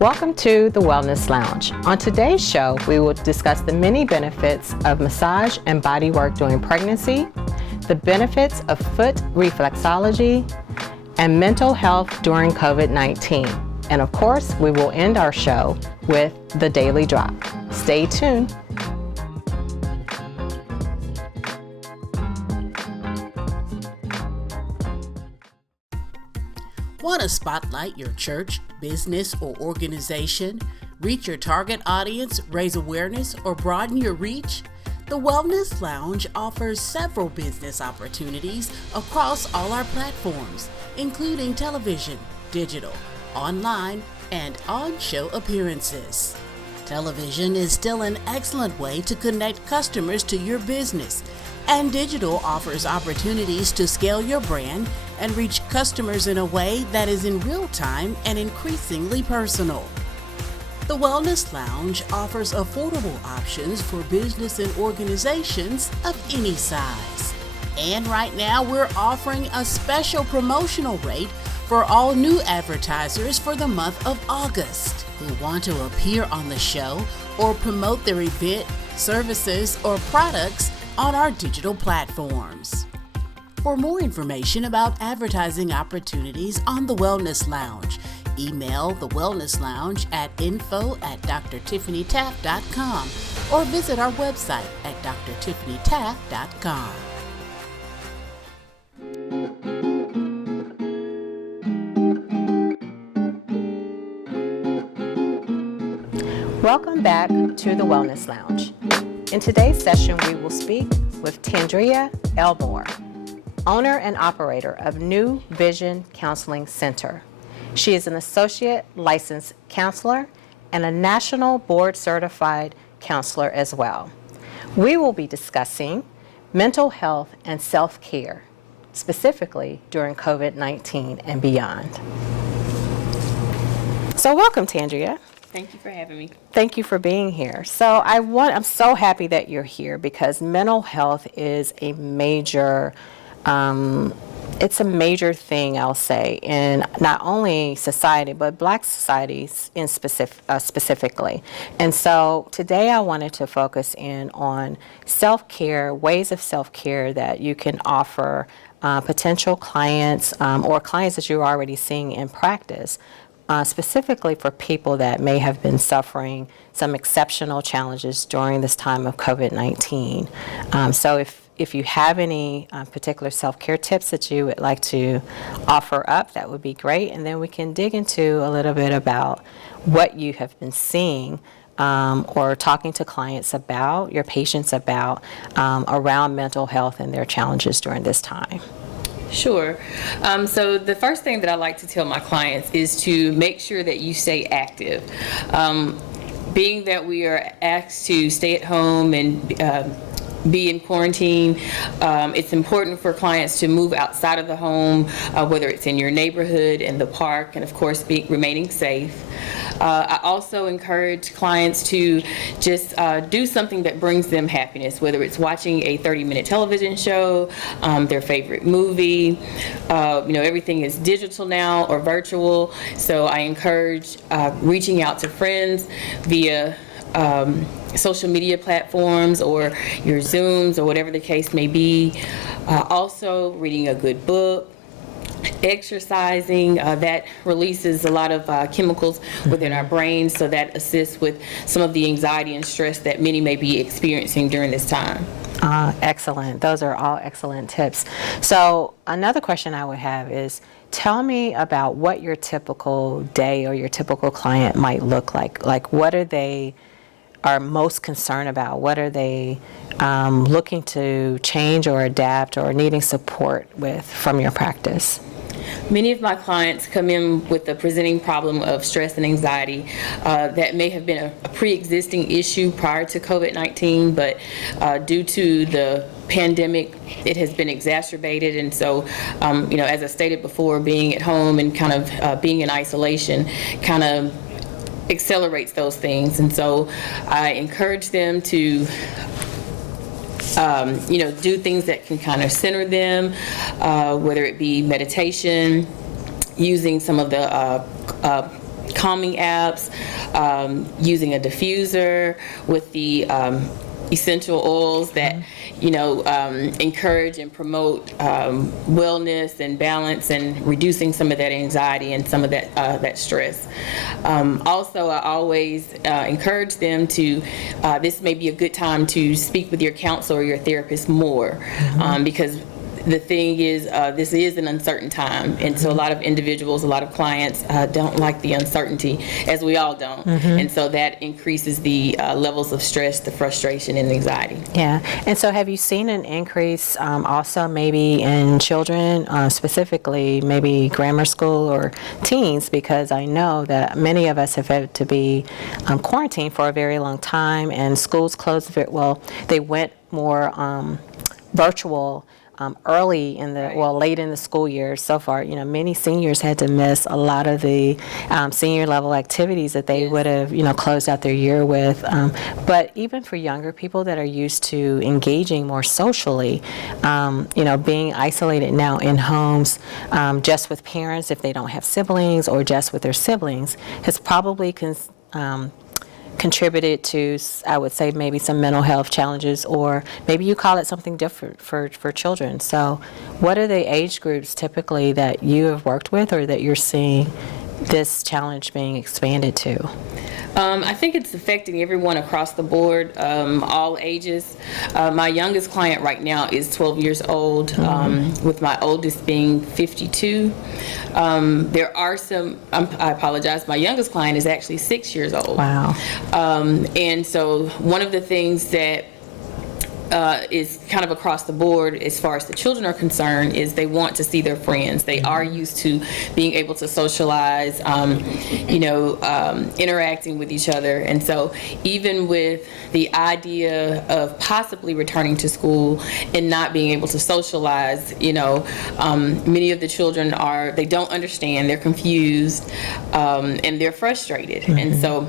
Welcome to the Wellness Lounge. On today's show, we will discuss the many benefits of massage and body work during pregnancy, the benefits of foot reflexology, and mental health during COVID-19. And of course, we will end our show with the Daily Drop. Stay tuned. Want to spotlight your church, business, or organization, reach your target audience, raise awareness, or broaden your reach? The Wellness Lounge offers several business opportunities across all our platforms, including television, digital, online, and on-show appearances. Television is still an excellent way to connect customers to your business, and digital offers opportunities to scale your brand and reach customers in a way that is in real time and increasingly personal. The Wellness Lounge offers affordable options for business and organizations of any size. And right now we're offering a special promotional rate for all new advertisers for the month of August who want to appear on the show or promote their event, services, or products on our digital platforms. For more information about advertising opportunities on the Wellness Lounge, email the Wellness Lounge at info@drtiffanytaft.com or visit our website at drtiffanytaft.com. Welcome back to the Wellness Lounge. In today's session, we will speak with Tandria Elmore, owner and operator of New Vision Counseling Center. She is an associate licensed counselor and a national board certified counselor as well. We will be discussing mental health and self-care, specifically during COVID-19 and beyond. So welcome, Tandria. Thank you for having me. Thank you for being here. So I'm so happy that you're here because mental health is a major it's a major thing, I'll say, in not only society, but Black societies in specifically. And so today I wanted to focus in on self-care, ways of self-care that you can offer potential clients or clients that you're already seeing in practice, specifically for people that may have been suffering some exceptional challenges during this time of COVID-19. So if you have any particular self-care tips that you would like to offer up, that would be great. And then we can dig into a little bit about what you have been seeing or talking to clients about, your patients about, around mental health and their challenges during this time. Sure. So the first thing that I like to tell my clients is to make sure that you stay active. Being that we are asked to stay at home and be in quarantine, it's important for clients to move outside of the home, whether it's in your neighborhood, in the park, and of course remaining safe. I also encourage clients to just do something that brings them happiness, whether it's watching a 30-minute television show, their favorite movie. Everything is digital now or virtual, so I encourage reaching out to friends via social media platforms or your Zooms or whatever the case may be. Also reading a good book, exercising, that releases a lot of chemicals within our brains, so that assists with some of the anxiety and stress that many may be experiencing during this time. Excellent. Those are all excellent tips. So another question I would have is, tell me about what your typical day or your typical client might look like. Like, what are they most concerned about? What are they looking to change or adapt or needing support with from your practice? Many of my clients come in with a presenting problem of stress and anxiety that may have been a pre-existing issue prior to COVID-19, but due to the pandemic, it has been exacerbated. And so, as I stated before, being at home and kind of being in isolation kind of accelerates those things. And so I encourage them to do things that can kind of center them, whether it be meditation, using some of the calming apps, using a diffuser with the essential oils that encourage and promote wellness and balance, and reducing some of that anxiety and some of that stress. Also, I always encourage them to, this may be a good time to speak with your counselor or your therapist more, because the thing is, this is an uncertain time, and so a lot of individuals, a lot of clients don't like the uncertainty, as we all don't, and so that increases the levels of stress, the frustration, and anxiety. Yeah, and so have you seen an increase also maybe in children, specifically maybe grammar school or teens, because I know that many of us have had to be quarantined for a very long time, and schools closed, they went more virtual early in the, late in the school year so far. Many seniors had to miss a lot of the senior level activities that they would have, closed out their year with. But even for younger people that are used to engaging more socially, being isolated now in homes, just with parents if they don't have siblings, or just with their siblings, has probably contributed to, I would say, maybe some mental health challenges, or maybe you call it something different for children. So what are the age groups typically that you have worked with, or that you're seeing this challenge being expanded to? I think it's affecting everyone across the board, all ages. My youngest client right now is 12 years old, with my oldest being 52. There are some, I apologize, my youngest client is actually 6 years old. Wow. And so one of the things that is kind of across the board as far as the children are concerned is they want to see their friends. They are used to being able to socialize, interacting with each other. And so even with the idea of possibly returning to school and not being able to socialize, many of the children they don't understand, they're confused, and they're frustrated. And so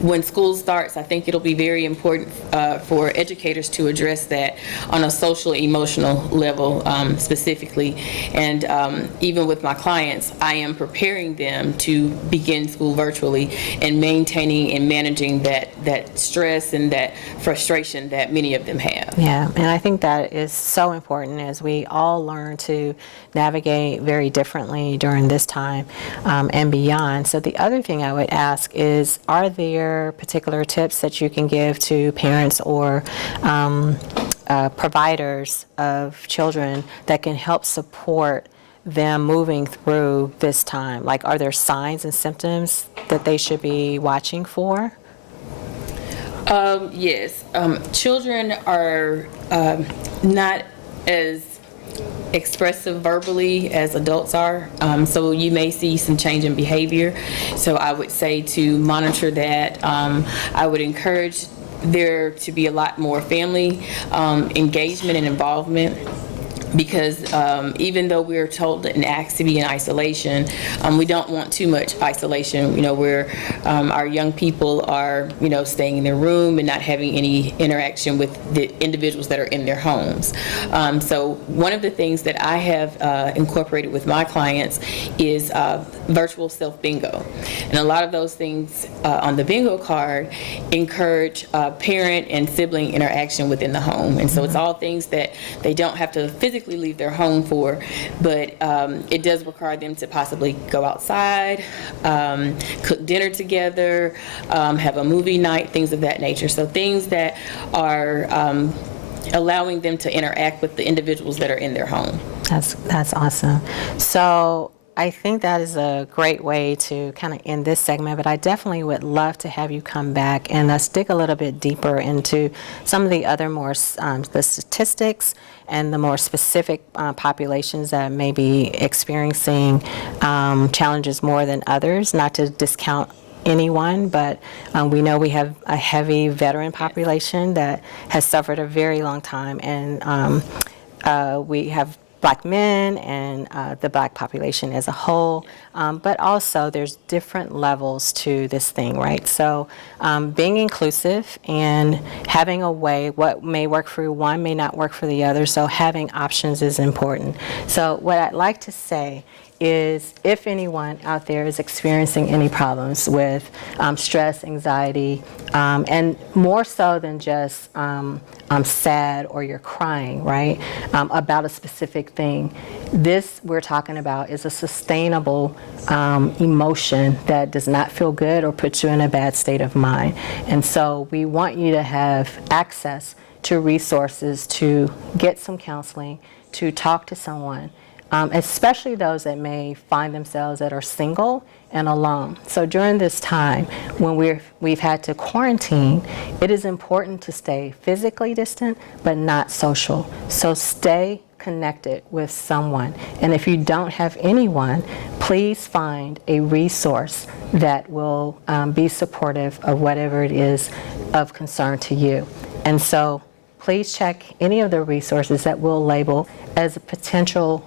when school starts, I think it'll be very important for educators to address that on a social, emotional level specifically. And even with my clients, I am preparing them to begin school virtually and maintaining and managing that stress and that frustration that many of them have. Yeah, and I think that is so important as we all learn to navigate very differently during this time and beyond. So the other thing I would ask is, are there particular tips that you can give to parents or providers of children that can help support them moving through this time? Like, are there signs and symptoms that they should be watching for? Yes. Children are not as expressive verbally as adults are, so you may see some change in behavior. So I would say to monitor that. I would encourage there to be a lot more family engagement and involvement, because even though we're told and asked to be in isolation, we don't want too much isolation, where our young people are, staying in their room and not having any interaction with the individuals that are in their homes. So one of the things that I have incorporated with my clients is virtual self-bingo. And a lot of those things on the bingo card encourage parent and sibling interaction within the home. And so it's all things that they don't have to physically leave their home for, but it does require them to possibly go outside, cook dinner together, have a movie night, things of that nature. So things that are allowing them to interact with the individuals that are in their home. That's awesome. So I think that is a great way to kind of end this segment, but I definitely would love to have you come back and let's dig a little bit deeper into some of the other more the statistics and the more specific populations that may be experiencing challenges more than others, not to discount anyone, but we know we have a heavy veteran population that has suffered a very long time, and we have Black men and the Black population as a whole, but also there's different levels to this thing, right? So being inclusive and having a way, what may work for one may not work for the other, so having options is important. So what I'd like to say is if anyone out there is experiencing any problems with stress, anxiety, and more so than just I'm sad or you're crying, right, about a specific thing, this we're talking about is a sustainable emotion that does not feel good or puts you in a bad state of mind. And so we want you to have access to resources to get some counseling, to talk to someone, especially those that may find themselves that are single and alone. So during this time when we've had to quarantine, it is important to stay physically distant but not social. So stay connected with someone. And if you don't have anyone, please find a resource that will be supportive of whatever it is of concern to you. And so please check any of the resources that we'll label as potential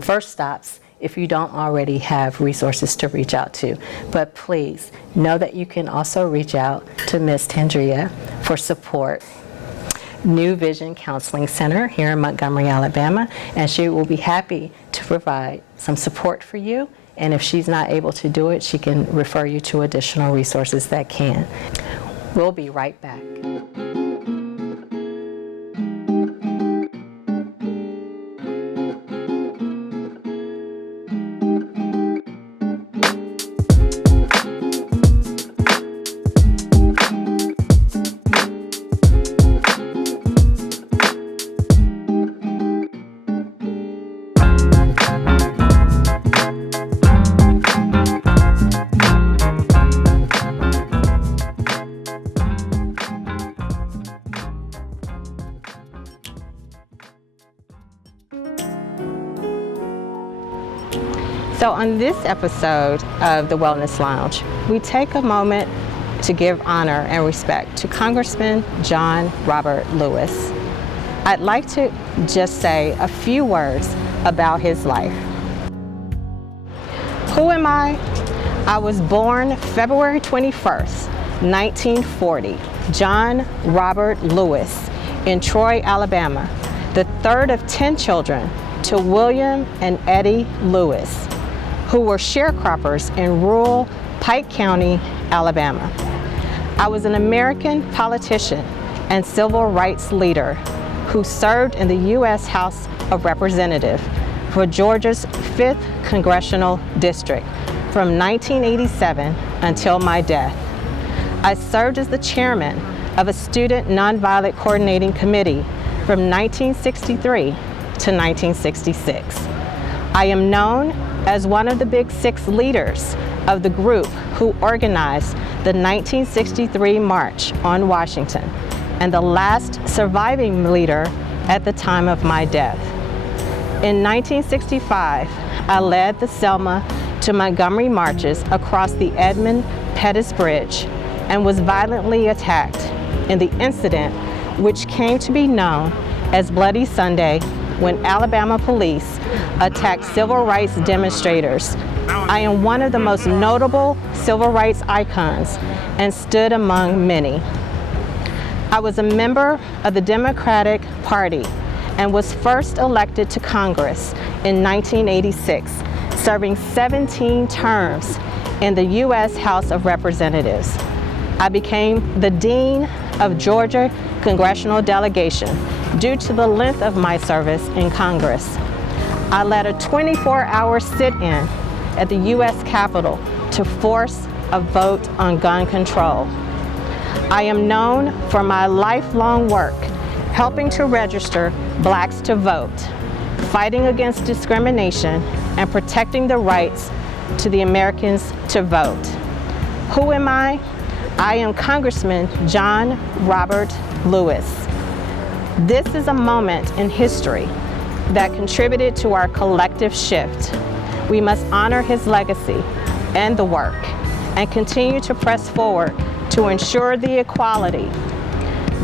first stops if you don't already have resources to reach out to. But please know that you can also reach out to Ms. Tandria for support. New Vision Counseling Center here in Montgomery, Alabama, and she will be happy to provide some support for you. And if she's not able to do it, she can refer you to additional resources that can. We'll be right back. So on this episode of the Wellness Lounge, we take a moment to give honor and respect to Congressman John Robert Lewis. I'd like to just say a few words about his life. Who am I? I was born February 21st, 1940, John Robert Lewis in Troy, Alabama, the third of 10 children to William and Eddie Lewis, who were sharecroppers in rural Pike County, Alabama. I was an American politician and civil rights leader who served in the U.S. House of Representatives for Georgia's 5th Congressional District from 1987 until my death. I served as the chairman of a student nonviolent coordinating committee from 1963 to 1966. I am known as one of the Big Six leaders of the group who organized the 1963 March on Washington and the last surviving leader at the time of my death. In 1965, I led the Selma to Montgomery marches across the Edmund Pettus Bridge and was violently attacked in the incident which came to be known as Bloody Sunday, when Alabama police attacked civil rights demonstrators. I am one of the most notable civil rights icons and stood among many. I was a member of the Democratic Party and was first elected to Congress in 1986, serving 17 terms in the U.S. House of Representatives. I became the Dean of Georgia Congressional Delegation due to the length of my service in Congress. I led a 24-hour sit-in at the U.S. Capitol to force a vote on gun control. I am known for my lifelong work helping to register blacks to vote, fighting against discrimination, and protecting the rights to the Americans to vote. Who am I? I am Congressman John Robert Lewis. This is a moment in history that contributed to our collective shift. We must honor his legacy and the work and continue to press forward to ensure the equality,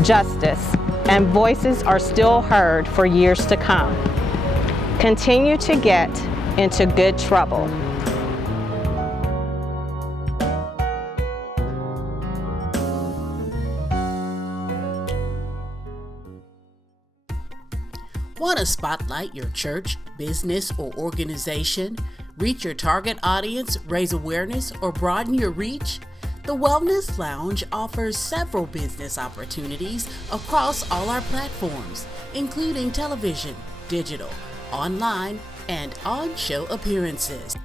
justice, and voices are still heard for years to come. Continue to get into good trouble. Want to spotlight your church, business, or organization? Reach your target audience, raise awareness, or broaden your reach? The Wellness Lounge offers several business opportunities across all our platforms, including television, digital, online, and on-show appearances.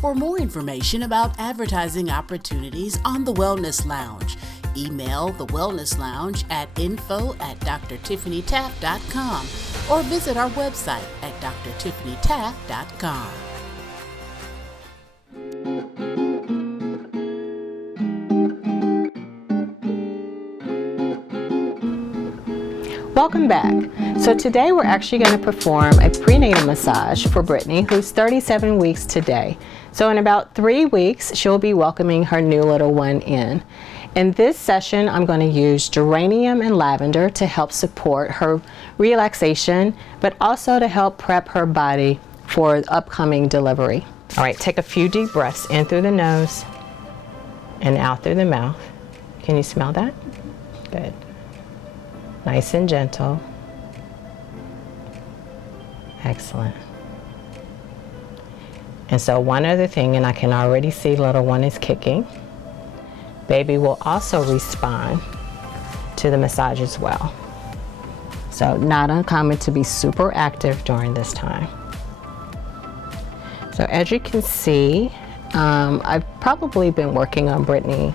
For more information about advertising opportunities on the Wellness Lounge, email the Wellness Lounge at info@drtiffanytaft.com or visit our website at drtiffanytaft.com. Welcome back. So today we're actually going to perform a prenatal massage for Brittany, who's 37 weeks today. So in about 3 weeks, she'll be welcoming her new little one in. In this session, I'm going to use geranium and lavender to help support her relaxation, but also to help prep her body for the upcoming delivery. All right, take a few deep breaths in through the nose and out through the mouth. Can you smell that? Good. Nice and gentle. Excellent. And so one other thing, and I can already see little one is kicking. Baby will also respond to the massage as well. So not uncommon to be super active during this time. So as you can see, I've probably been working on Brittany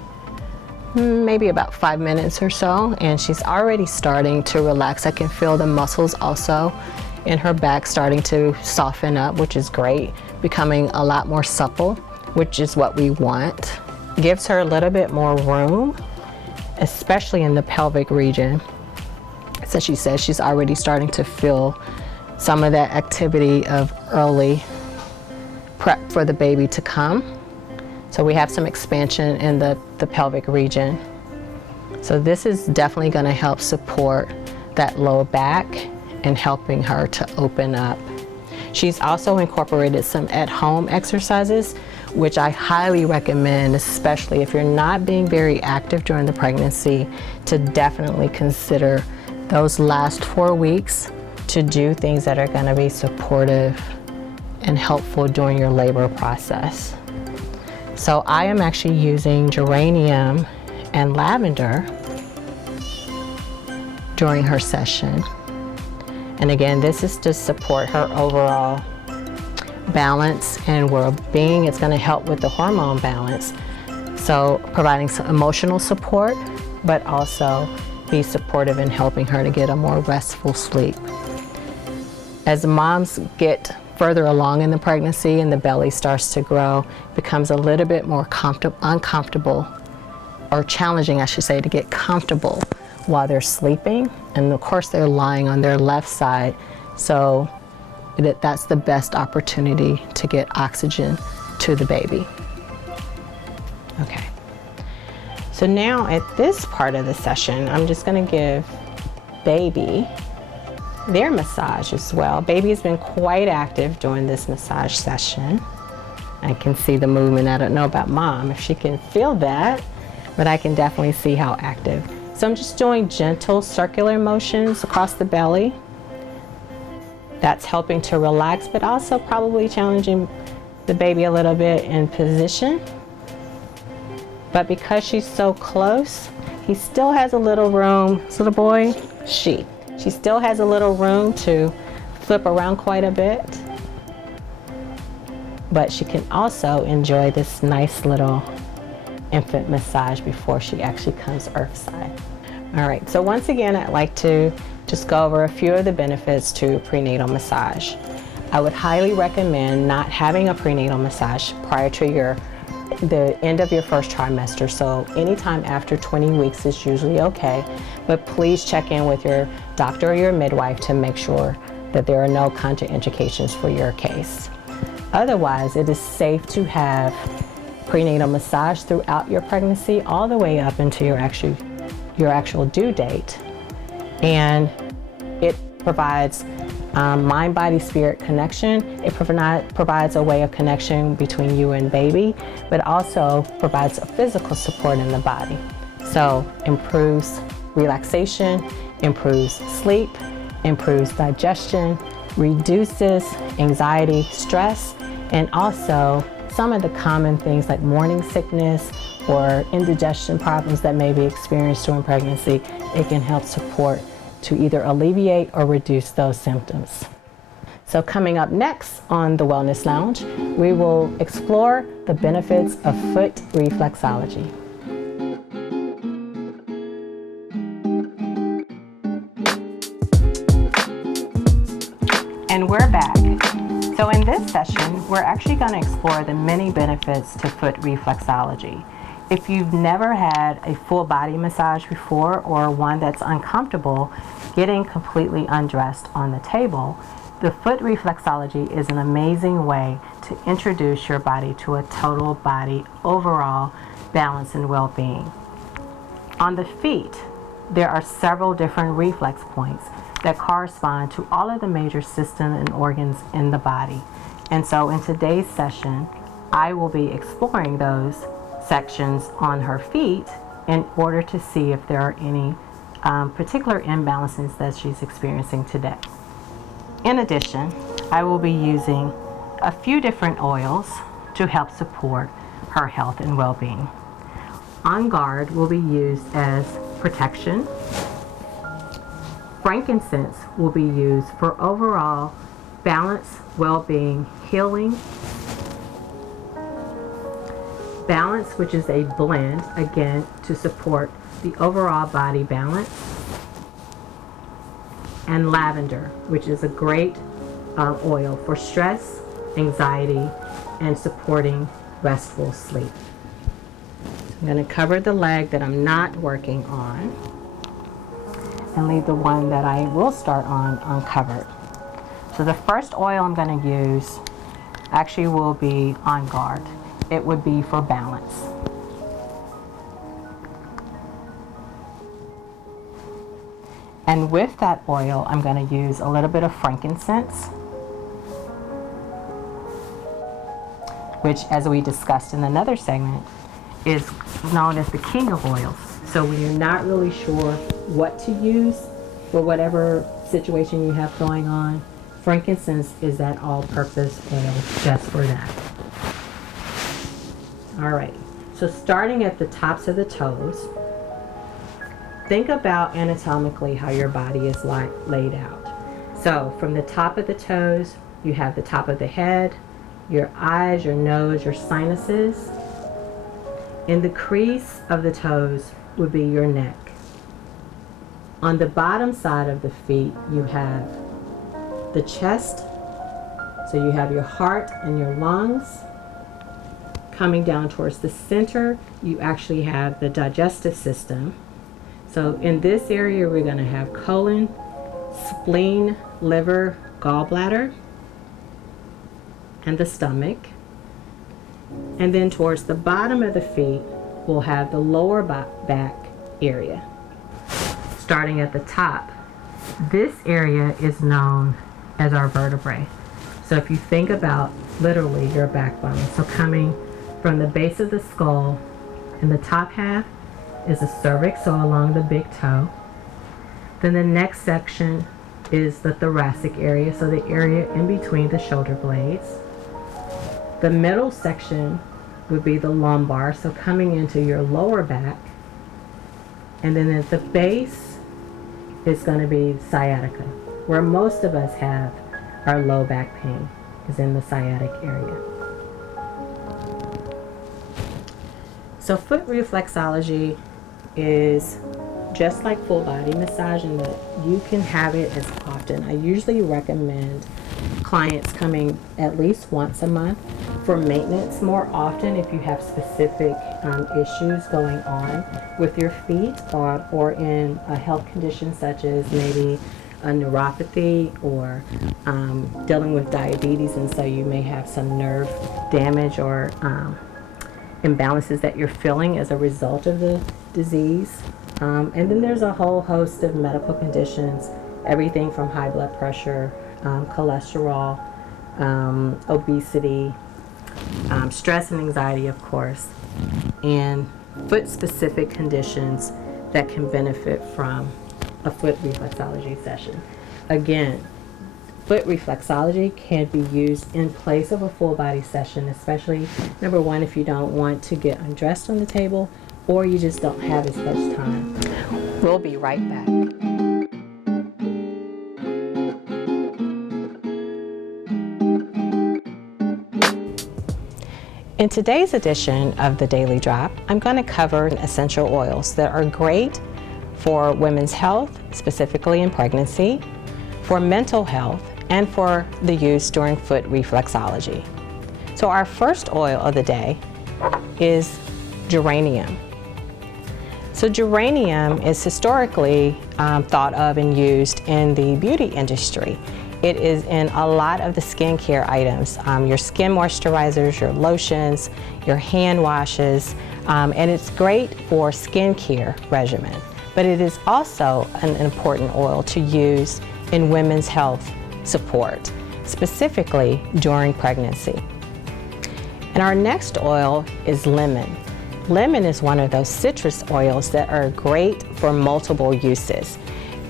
maybe about 5 minutes or so, and she's already starting to relax. I can feel the muscles also in her back starting to soften up, which is great, becoming a lot more supple, which is what we want. Gives her a little bit more room, especially in the pelvic region. So she says she's already starting to feel some of that activity of early prep for the baby to come. So we have some expansion in the pelvic region. So this is definitely going to help support that lower back and helping her to open up. She's also incorporated some at-home exercises, which I highly recommend, especially if you're not being very active during the pregnancy, to definitely consider those last 4 weeks to do things that are going to be supportive and helpful during your labor process. So I am actually using geranium and lavender during her session. And again, this is to support her overall balance and well-being. It's going to help with the hormone balance. So providing some emotional support, but also be supportive in helping her to get a more restful sleep. As moms get further along in the pregnancy and the belly starts to grow, it becomes a little bit more uncomfortable, or challenging, I should say, to get comfortable while they're sleeping. And of course, they're lying on their left side. So that's the best opportunity to get oxygen to the baby. Okay. So now at this part of the session, I'm just going to give baby their massage as well. Baby has been quite active during this massage session. I can see the movement. I don't know about mom, if she can feel that, but I can definitely see how active. So I'm just doing gentle circular motions across the belly. That's helping to relax, but also probably challenging the baby a little bit in position. But because she's so close, he still has a little room. This little boy, she still has a little room to flip around quite a bit. But she can also enjoy this nice little infant massage before she actually comes earthside. All right, so once again, I'd like to just go over a few of the benefits to prenatal massage. I would highly recommend not having a prenatal massage prior to the end of your first trimester. So anytime after 20 weeks is usually okay, but please check in with your doctor or your midwife to make sure that there are no contraindications for your case. Otherwise, it is safe to have prenatal massage throughout your pregnancy all the way up into your actual due date. And it provides mind-body-spirit connection. It provides a way of connection between you and baby, but also provides a physical support in the body. So improves relaxation, improves sleep, improves digestion, reduces anxiety, stress, and also some of the common things like morning sickness or indigestion problems that may be experienced during pregnancy. It can help support to either alleviate or reduce those symptoms. So coming up next on the Wellness Lounge, we will explore the benefits of foot reflexology. And we're back. So in this session, we're actually going to explore the many benefits to foot reflexology. If you've never had a full body massage before, or one that's uncomfortable getting completely undressed on the table, the foot reflexology is an amazing way to introduce your body to a total body overall balance and well-being. On the feet, there are several different reflex points that correspond to all of the major systems and organs in the body. And so in today's session, I will be exploring those sections on her feet in order to see if there are any particular imbalances that she's experiencing today. In addition, I will be using a few different oils to help support her health and well-being. On Guard will be used as protection. Frankincense will be used for overall balance, well-being, healing. Balance, which is a blend, again, to support the overall body balance. And lavender, which is a great oil for stress, anxiety, and supporting restful sleep. I'm going to cover the leg that I'm not working on and leave the one that I will start on uncovered. So the first oil I'm going to use actually will be On Guard. It would be for balance. And with that oil, I'm going to use a little bit of frankincense, which, as we discussed in another segment, is known as the king of oils. So when you're not really sure what to use for whatever situation you have going on, frankincense is that all-purpose oil just for that. All right, so starting at the tops of the toes, think about anatomically how your body is laid out. So from the top of the toes, you have the top of the head, your eyes, your nose, your sinuses. In the crease of the toes would be your neck. On the bottom side of the feet, you have the chest. So you have your heart and your lungs. Coming down towards the center, you actually have the digestive system. So in this area, we're going to have colon, spleen, liver, gallbladder, and the stomach. And then towards the bottom of the feet, we'll have the lower back area. Starting at the top, this area is known as our vertebrae. So if you think about literally your backbone, so coming from the base of the skull in the top half is the cervix, so along the big toe. Then the next section is the thoracic area, so the area in between the shoulder blades. The middle section would be the lumbar, so coming into your lower back. And then at the base is going to be sciatica, where most of us have our low back pain, is in the sciatic area. So foot reflexology is just like full body massage in that you can have it as often. I usually recommend clients coming at least once a month. For maintenance, more often if you have specific issues going on with your feet, or in a health condition such as maybe a neuropathy, or dealing with diabetes, and so you may have some nerve damage or imbalances that you're feeling as a result of the disease. And then there's a whole host of medical conditions, everything from high blood pressure, cholesterol, obesity, stress and anxiety, of course, and foot-specific conditions that can benefit from a foot reflexology session. Again, Foot reflexology can be used in place of a full body session, especially, number one, if you don't want to get undressed on the table or you just don't have as much time. We'll be right back. In today's edition of the Daily Drop, I'm going to cover essential oils that are great for women's health, specifically in pregnancy, for mental health, and for the use during foot reflexology. So our first oil of the day is geranium. So geranium is historically thought of and used in the beauty industry. It is in a lot of the skincare items, your skin moisturizers, your lotions, your hand washes, and it's great for skincare regimen. But it is also an important oil to use in women's health support, specifically during pregnancy. And our next oil is lemon. Lemon is one of those citrus oils that are great for multiple uses.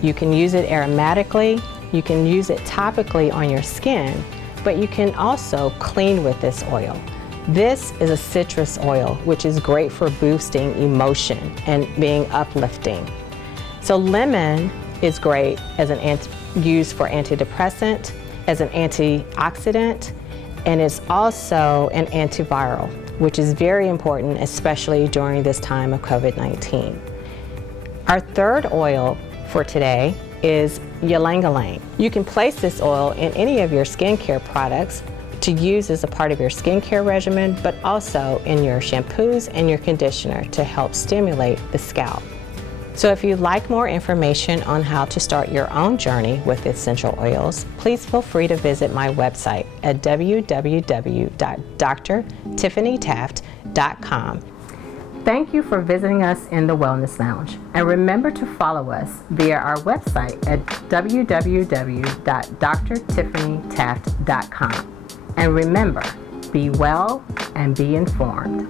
You can use it aromatically, you can use it topically on your skin, but you can also clean with this oil. This is a citrus oil, which is great for boosting emotion and being uplifting. So lemon is great as used for antidepressant, as an antioxidant, and it's also an antiviral, which is very important, especially during this time of COVID-19. Our third oil for today is Ylang Ylang. You can place this oil in any of your skincare products to use as a part of your skincare regimen, but also in your shampoos and your conditioner to help stimulate the scalp. So if you'd like more information on how to start your own journey with essential oils, please feel free to visit my website at www.drtiffanytaft.com. Thank you for visiting us in the Wellness Lounge, and remember to follow us via our website at www.drtiffanytaft.com. And remember, be well and be informed.